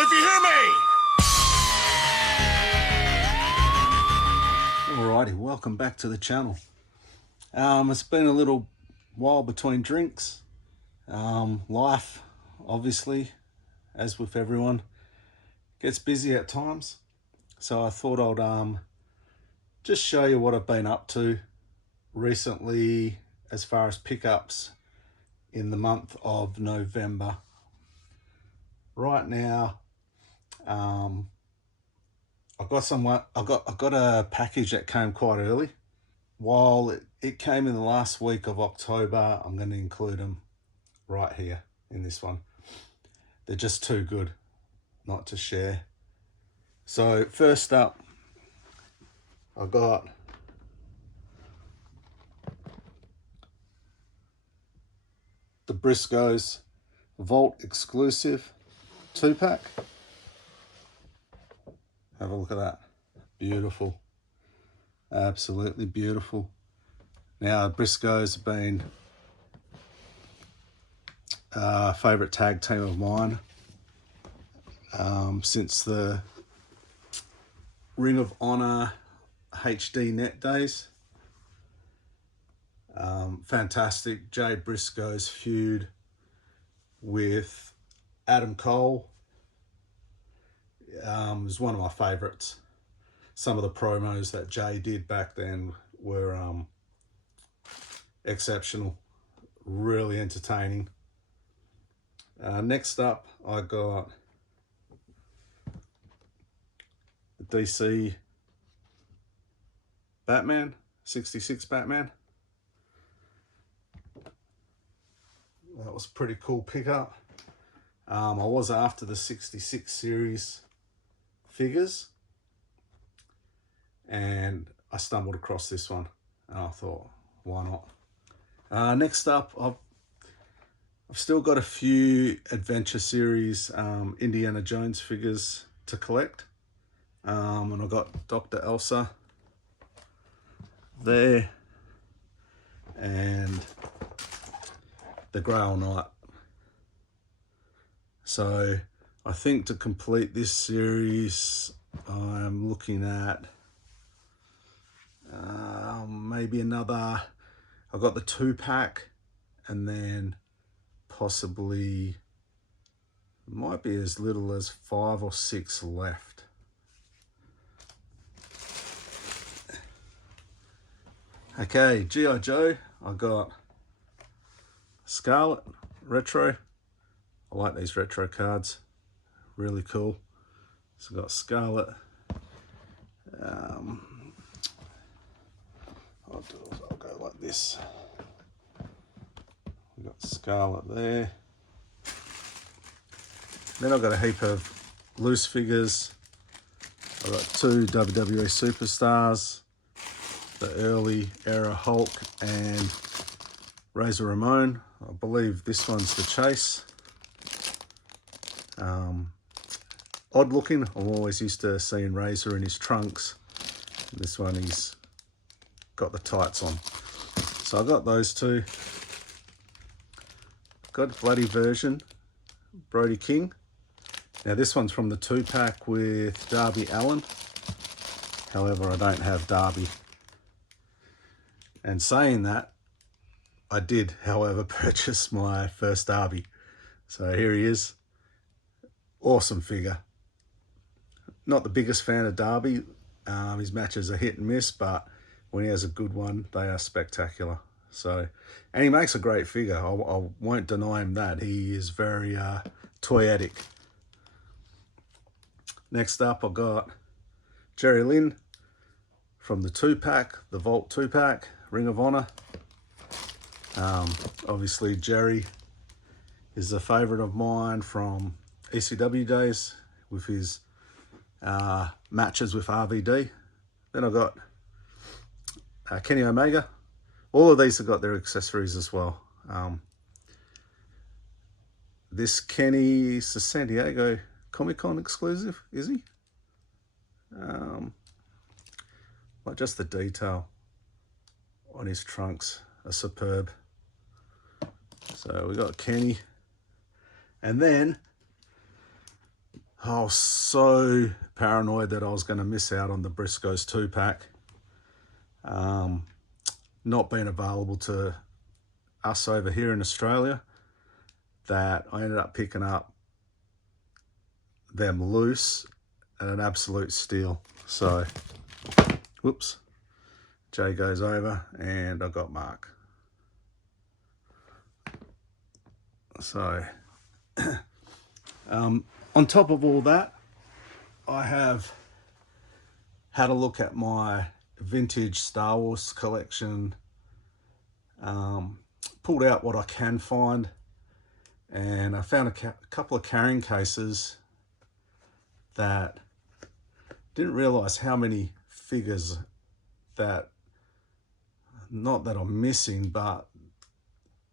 If you hear me! Alrighty, welcome back to the channel. It's been a little while between drinks. Life, obviously, as with everyone, gets busy at times. So I thought I'd just show you what I've been up to recently as far as pickups in the month of November. Right now, I got a package that came quite early. While it came in the last week of October, I'm going to include them right here in this one. They're just too good not to share. So first up, I got the Briscoes Vault exclusive 2-pack. Have a look at that. Beautiful. Absolutely beautiful. Now, Briscoes have been a favourite tag team of mine since the Ring of Honor HD net days. Fantastic. Jay Briscoe's feud with Adam Cole is one of my favourites. Some of the promos that Jay did back then were exceptional, really entertaining. Next up, I got the DC Batman, 66 Batman. That was a pretty cool pickup. I was after the 66 series figures, and I stumbled across this one, and I thought, why not? Next up, I've still got a few Adventure Series Indiana Jones figures to collect, and I've got Dr. Elsa there, and the Grail Knight. So I think to complete this series, I'm looking at maybe another. I've got the 2-pack, and then possibly might be as little as 5 or 6 left. Okay, G.I. Joe. I got Scarlet Retro. I like these retro cards, really cool. So I've got Scarlet. I'll go like this. We've got Scarlet there. Then I've got a heap of loose figures. I've got 2 WWE Superstars, the early era Hulk and Razor Ramon. I believe this one's the Chase. Odd looking. I'm always used to seeing Razor in his trunks. This one he's got the tights on. So I got those 2. Got a bloody version, Brody King. Now this one's from the 2-pack with Darby Allin. However, I don't have Darby. And saying that, I did, however, purchase my first Darby. So here he is. Awesome figure. Not the biggest fan of Darby. His matches are hit and miss, but when he has a good one, they are spectacular. So, and he makes a great figure. I won't deny him that. He is very toyetic. Next up, I got Jerry Lynn from the 2-pack, the Vault 2-pack, Ring of Honor. Obviously, Jerry is a favourite of mine from ECW days with his matches with RVD. Then I've got Kenny Omega. All of these have got their accessories as well. This Kenny is a San Diego Comic-Con exclusive, is he? But just the detail on his trunks are superb. So we got Kenny. And then I was so paranoid that I was going to miss out on the Briscoes 2-pack. Not being available to us over here in Australia, that I ended up picking up them loose at an absolute steal. So, whoops, Jay goes over and I got Mark. So, on top of all that, I have had a look at my vintage Star Wars collection, pulled out what I can find, and I found a couple of carrying cases that didn't realize how many figures that, not that I'm missing, but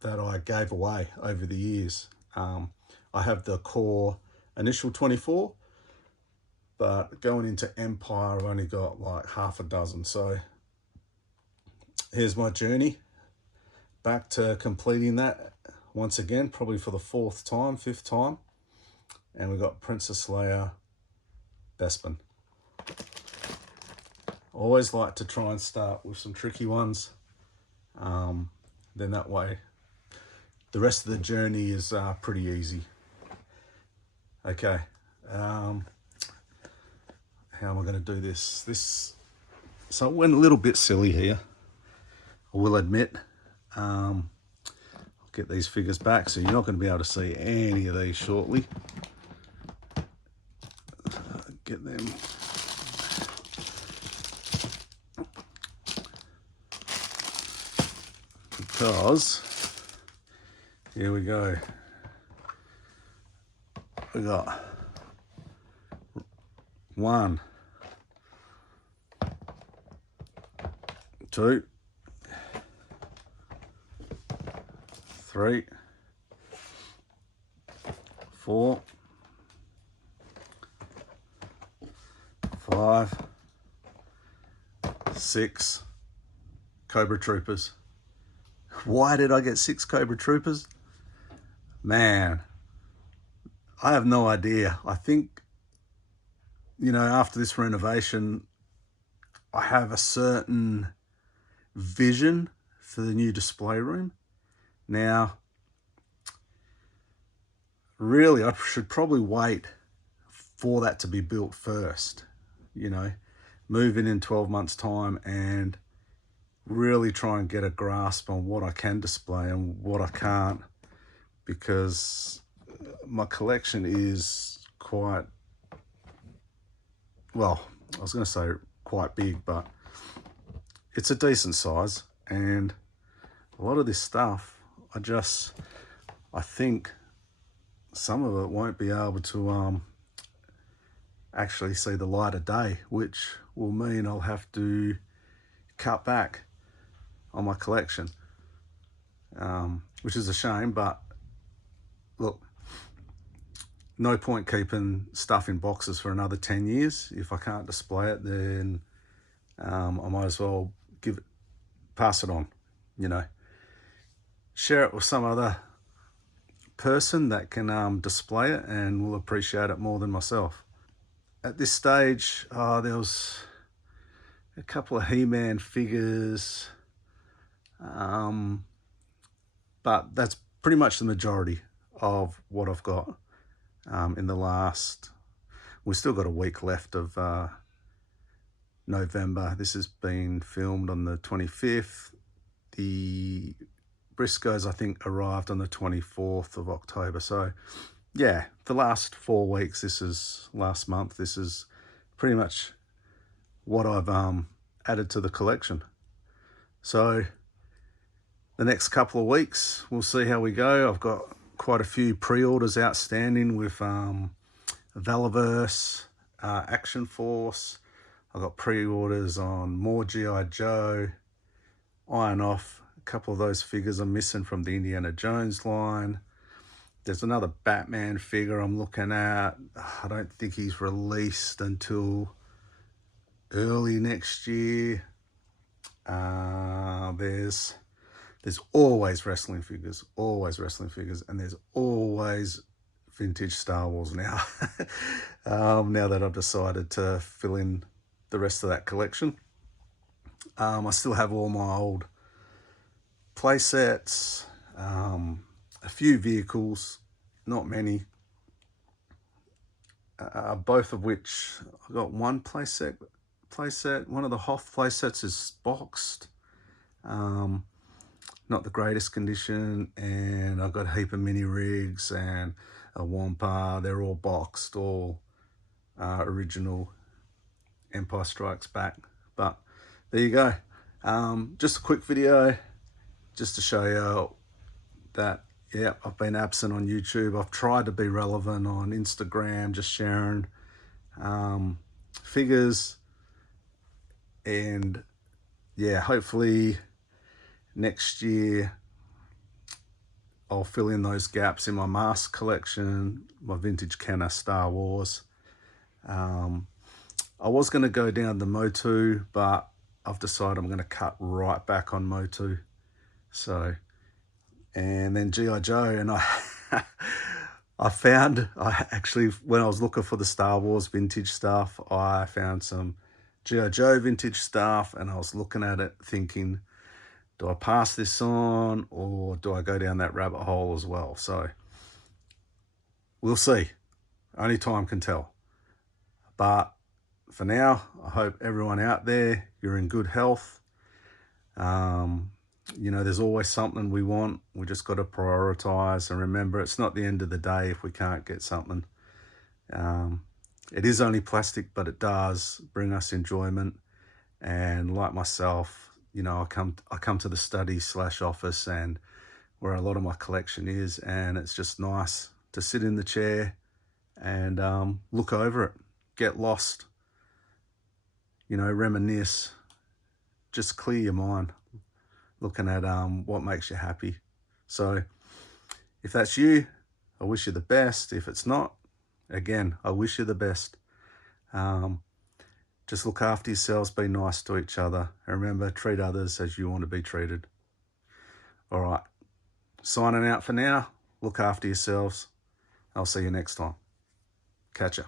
that I gave away over the years. I have the core initial 24, but going into Empire, I've only got like half a dozen. So here's my journey back to completing that once again, probably for the fifth time. And we've got Princess Leia, Bespin. Always like to try and start with some tricky ones. Then that way, the rest of the journey is pretty easy. Okay. How am I going to do this? So I went a little bit silly here, I will admit. I'll get these figures back, so you're not going to be able to see any of these shortly. Get them. Because, here we go. We got 1, 2, 3, 4, 5, 6 Cobra Troopers. Why did I get 6 Cobra Troopers? Man, I have no idea. I think, after this renovation, I have a certain vision for the new display room. Now, really, I should probably wait for that to be built first, move in 12 months' time and really try and get a grasp on what I can display and what I can't, because my collection is quite, well, I was going to say quite big, but it's a decent size, and a lot of this stuff, I think some of it won't be able to actually see the light of day, which will mean I'll have to cut back on my collection, which is a shame. But look, no point keeping stuff in boxes for another 10 years. If I can't display it, then I might as well pass it on, share it with some other person that can display it and will appreciate it more than myself. At this stage, there was a couple of He-Man figures, but that's pretty much the majority of what I've got in the last, we've still got a week left of November. This has been filmed on the 25th. The Briscoes, I think, arrived on the 24th of October. So yeah, the last 4 weeks, last month, this is pretty much what I've added to the collection. So the next couple of weeks, we'll see how we go. I've got quite a few pre-orders outstanding with Valaverse, Action Force. I've got pre-orders on more G.I.Joe, Iron Off. A couple of those figures are missing from the Indiana Jones line. There's another Batman figure I'm looking at. I don't think he's released until early next year. There's always wrestling figures, and there's always vintage Star Wars now. Now that I've decided to fill in the rest of that collection. I still have all my old play sets, a few vehicles, not many, both of which I got one playset. One of the Hoth playsets is boxed, not the greatest condition, and I've got a heap of mini rigs and a Wampa. They're all boxed, all original Empire Strikes Back. But there you go. Just a quick video just to show you that, yeah, I've been absent on YouTube. I've tried to be relevant on Instagram, just sharing figures, and yeah, hopefully next year I'll fill in those gaps in my mask collection, my vintage Kenner Star Wars. I was going to go down the Motu, but I've decided I'm going to cut right back on Motu. So, and then G.I. Joe, and I actually, when I was looking for the Star Wars vintage stuff, I found some G.I. Joe vintage stuff, and I was looking at it thinking, do I pass this on or do I go down that rabbit hole as well? So we'll see. Only time can tell. But for now, I hope everyone out there, you're in good health. You know, there's always something we want. We just got to prioritize and remember it's not the end of the day if we can't get something. It is only plastic, but it does bring us enjoyment. And like myself, you know, I come to the study/office and where a lot of my collection is, and it's just nice to sit in the chair and look over it, get lost, you know, reminisce, just clear your mind, looking at what makes you happy. So if that's you, I wish you the best. If it's not, again, I wish you the best. Just look after yourselves, be nice to each other, and remember, treat others as you want to be treated. All right, signing out for now. Look after yourselves. I'll see you next time. Catch ya.